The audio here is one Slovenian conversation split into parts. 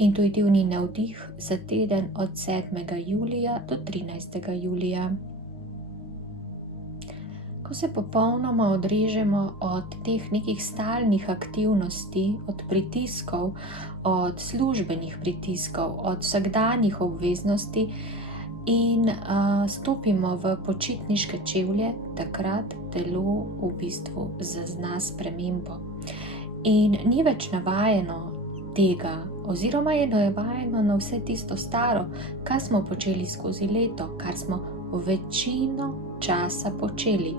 Intuitivni navdih za teden od 7. julija do 13. julija. Ko se popolnoma odrežemo od teh nekih stalnih aktivnosti, od pritiskov, od službenih pritiskov, od vsakdanjih obveznosti in stopimo v počitniške čevlje, takrat telo v bistvu zazna spremembo. In ni več navajeno tega, oziroma je navajeno na vse tisto staro, kar smo počeli skozi leto, kar smo večino časa počeli.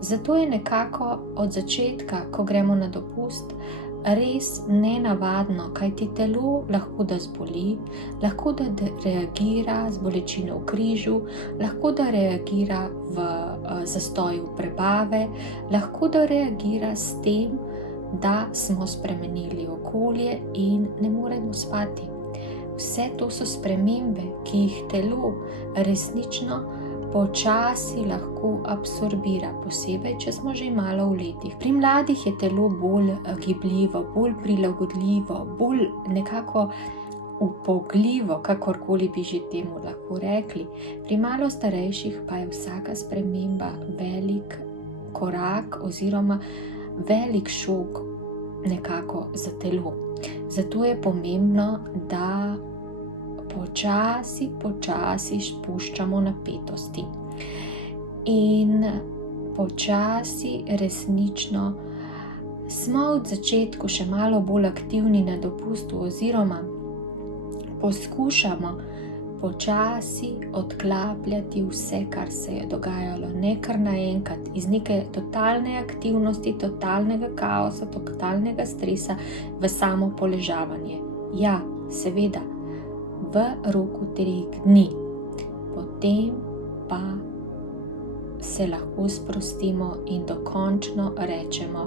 Zato je nekako od začetka, ko gremo na dopust, res nenavadno, kajti telo lahko da zboli, lahko da reagira z bolečino v križu, lahko da reagira v zastoju prebave, lahko da reagira s tem, da smo spremenili okolje in ne moremo spati. Vse to so spremembe, ki jih telo resnično počasi lahko absorbira, posebej, če smo že malo v letih. Pri mladih je telo bolj gibljivo, bolj prilagodljivo, bolj nekako upogljivo, kakorkoli bi že temu lahko rekli. Pri malo starejših pa je vsaka sprememba velik korak oziroma velik šok nekako za telo. Zato je pomembno, da počasi spuščamo napetosti in počasi resnično smo od začetku še malo bolj aktivni na dopustu oziroma poskušamo počasi odklapljati vse, kar se je dogajalo, ne kar naenkrat, iz neke totalne aktivnosti, totalnega kaosa, totalnega stresa v samo poležavanje. Ja, seveda, v roku 3 dni. Potem pa se lahko sprostimo in dokončno rečemo,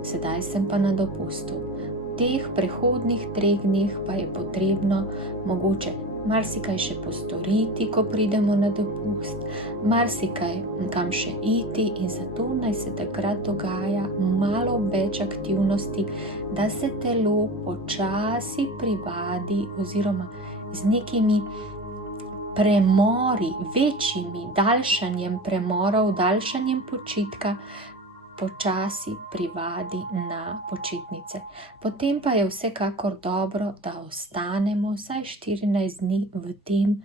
sedaj sem pa na dopustu. V teh prehodnih 3 dneh pa je potrebno mogoče marsikaj še postoriti, ko pridemo na dopust, marsikaj kam še iti in zato naj se takrat dogaja malo več aktivnosti, da se telo počasi privadi oziroma z nekimi premori, večjimi, daljšanjem premorov, daljšanjem počitka, počasi privadi na počitnice. Potem pa je vsekakor dobro, da ostanemo vsaj 14 dni v tem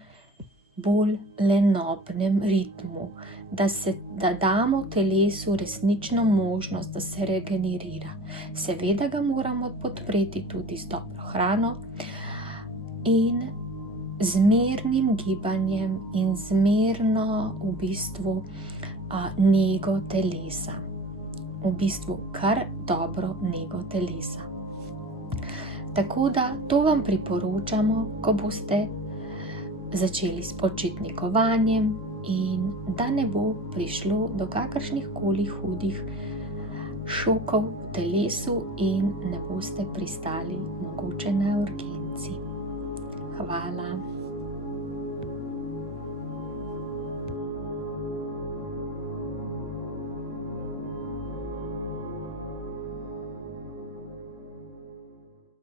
bolj lenobnem ritmu, da damo telesu resnično možnost, da se regenerira. Seveda ga moramo podpreti tudi z dobro hrano in zmernim gibanjem in zmerno v bistvu nego telesa. V bistvu kar dobro nego telesa. Tako da to vam priporočamo, ko boste začeli s počitnikovanjem in da ne bo prišlo do kakršnih koli hudih šokov v telesu in ne boste pristali mogoče na urgenci. Hvala.